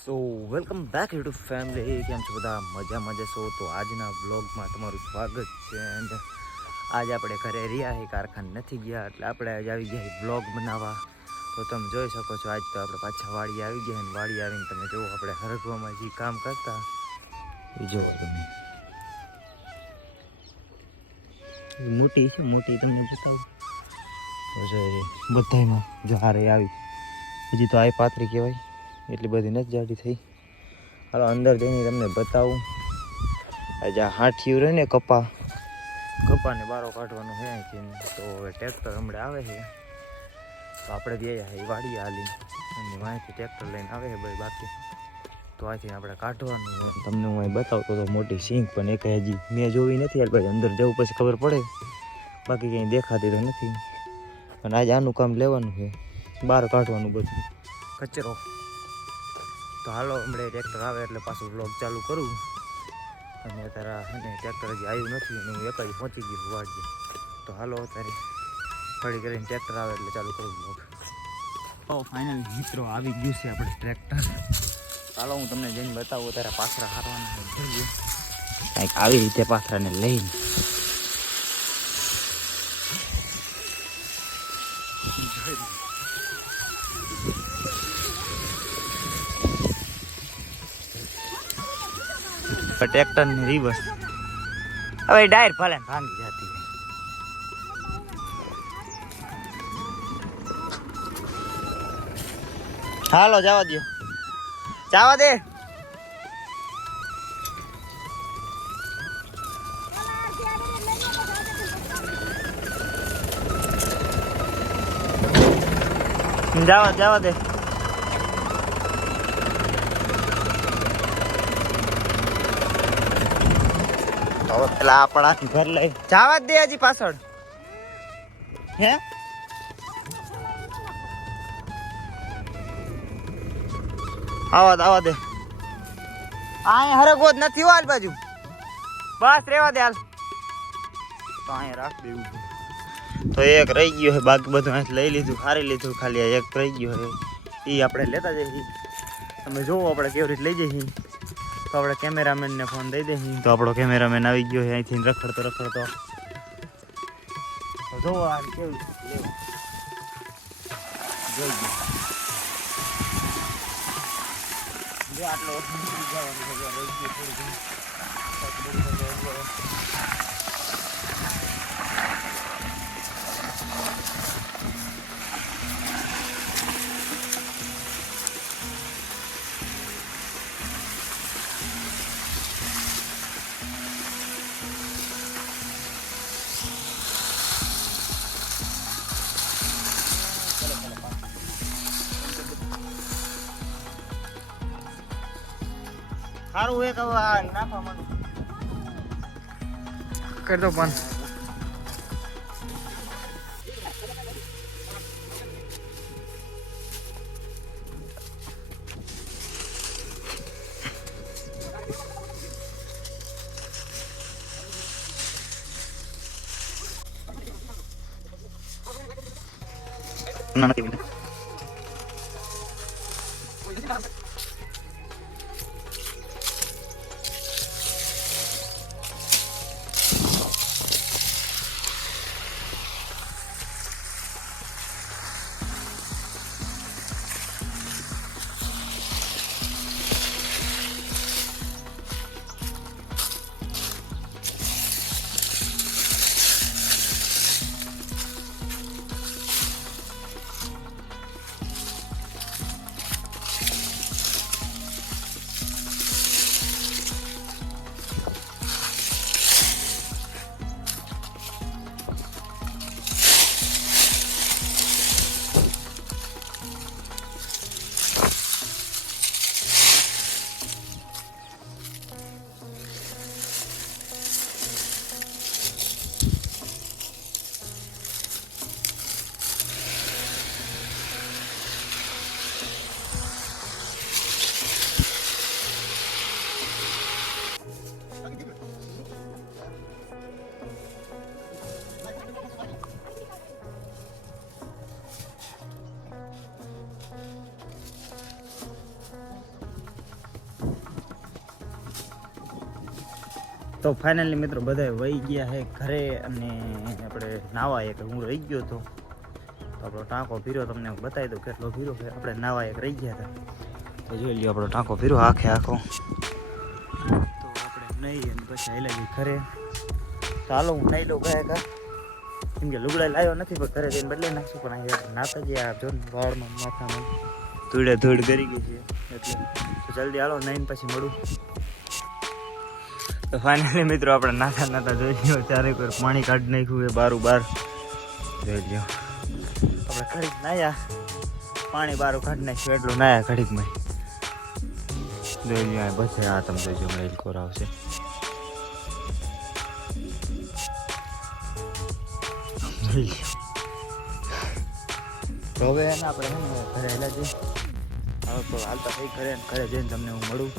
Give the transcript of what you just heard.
સો welcome back YouTube family. કેમ છો બધા? મજામાં જશો તો આજના બ્લોગમાં તમારું સ્વાગત છે. એન્ડ આજે આપણે ઘરે રહ્યા છીએ, કારખાને નથી ગયા, એટલે આપણે આજે આવી ગયા બ્લોગ બનાવવા. તો તમે જોઈ શકો છો, આજ તો આપણે પાછા વાડી આવી ગયા. અને વાડી આવીને તમે જુઓ આપણે હરગવામાં જે કામ કરતા એ જુઓ તમે. મોટી છે, મોટી તમને બતાવું બધામાં જો હારે આવી. હજી તો આ પાતરી કહેવાય, એટલી બધી નથી જાડી થઈ. હાલો અંદર જઈને તમને બતાવું. આજે આ હાથીયું રહે ને કપાને બારો કાઢવાનો છે અહીંથી. તો હવે ટ્રેક્ટર હમણાં આવે છે, તો આપણે ગયા એ વાડી હાલી અને વાંથી ટ્રેક્ટર લઈને આવે છે ભાઈ. બાકી તો આથી આપણે કાઢવાનું હોય. તમને હું અહીં બતાવતો તો મોટી સિંગ, પણ એક હજી મેં જોવી નથી યાર ભાઈ. અંદર જવું પછી ખબર પડે, બાકી ક્યાંય દેખાતી તો નથી. અને આજે આનું કામ લેવાનું છે, બહાર કાઢવાનું બધું કચરો. તો હાલો હમણાં ટ્રેક્ટર આવે એટલે પાછું વ્લોગ ચાલુ કરું. અને અત્યારે અને ટ્રેક્ટર હજી આવ્યું નથી અને હું એક જ પહોંચી ગયું વાડીએ. તો હાલો અત્યારે ફરી કરીને ટ્રેક્ટર આવે એટલે ચાલુ કરું વ્લોગ. તો ફાઇનલ મિત્રો આવી ગયું છે આપણે ટ્રેક્ટર. ચાલો હું તમને જઈને બતાવું. અત્યારે પાથરા હારવાના જોઈએ કાંઈક આવી રીતે પાથરાને લઈને. ટ્રેક્ટર ની રિવર્સ હવે ડાયર ભલે ભાંગી જતી. હાલો જવા દો, જવા દે. જવા દે. પેલા આપણા ઘર લઈ જવા દે હજી પાછળ. હે આવા દે. અહીંયા હરગવો જ નથી હાલ બાજુ, બસ રેવા દે હાલ. તો અહીંયા રાખ દેવું. તો એક રહી ગયો છે, બાકી બધું અહીં લઈ લીધું, હારી લીધું. ખાલી એક રહી ગયો છે, એ આપણે લેતા જઈએ. તમે જોવો આપણે કેવી રીતે લઈ જઈએ. તો આપણે કેમેરામેનને ફોન દઈ દઈએ. તો આપણો કેમેરામેન આવી ગયો છે અહીંથી રખડતો. તો જોવો આ કેવું લેવું જોઈ ગયો. આટલો સારું એક હવે આ નાખવા માંડું કરી દો પણ. તો ફાઇનલી મિત્રો બધા વહી ગયા છે ઘરે અને આપણે નાવા એક હું રહી ગયો હતો તો આપણો ટાંકો ભીરો તમને હું બતાવી દઉં કેટલો ભીરો છે આપણે નાવા એક રહી ગયા હતા તો જોઈ લ્યો આપણો ટાંકો ભીરો આખે આખો તો આપણે નહીં અને પછી હેલા જઈ ઘરે ચાલો હું નહીં લઉં ગયા કા કેમ કે લુગડા લાવ્યો નથી પણ ઘરે જઈને બદલાઈ નાખશું પણ અહીંયા નાતા જ આ જો વાળમાં માથામાં ધૂળે ધૂળ કરી ગઈ છે એટલે તો જલ્દી હાલો નહીં પછી મળું તો ફાઇનલી મિત્રો આપણે નાતા નાતા જોઈ લ્યો ચારે કોઈ પાણી કાઢી નાખ્યું એ બારું બાર જોઈ લ્યો આપણે ઘડીક નાયા પાણી બારું કાઢી નાખ્યું એટલું નાયા ઘડીકમાં જોઈ લ્યો બસ આ તમે જોઈજો હમણાં કોર આવશે તો હવે એને આપણે ઘરે હેલા જઈએ હવે હાલતા થઈ ઘરે જઈને તમને હું મળું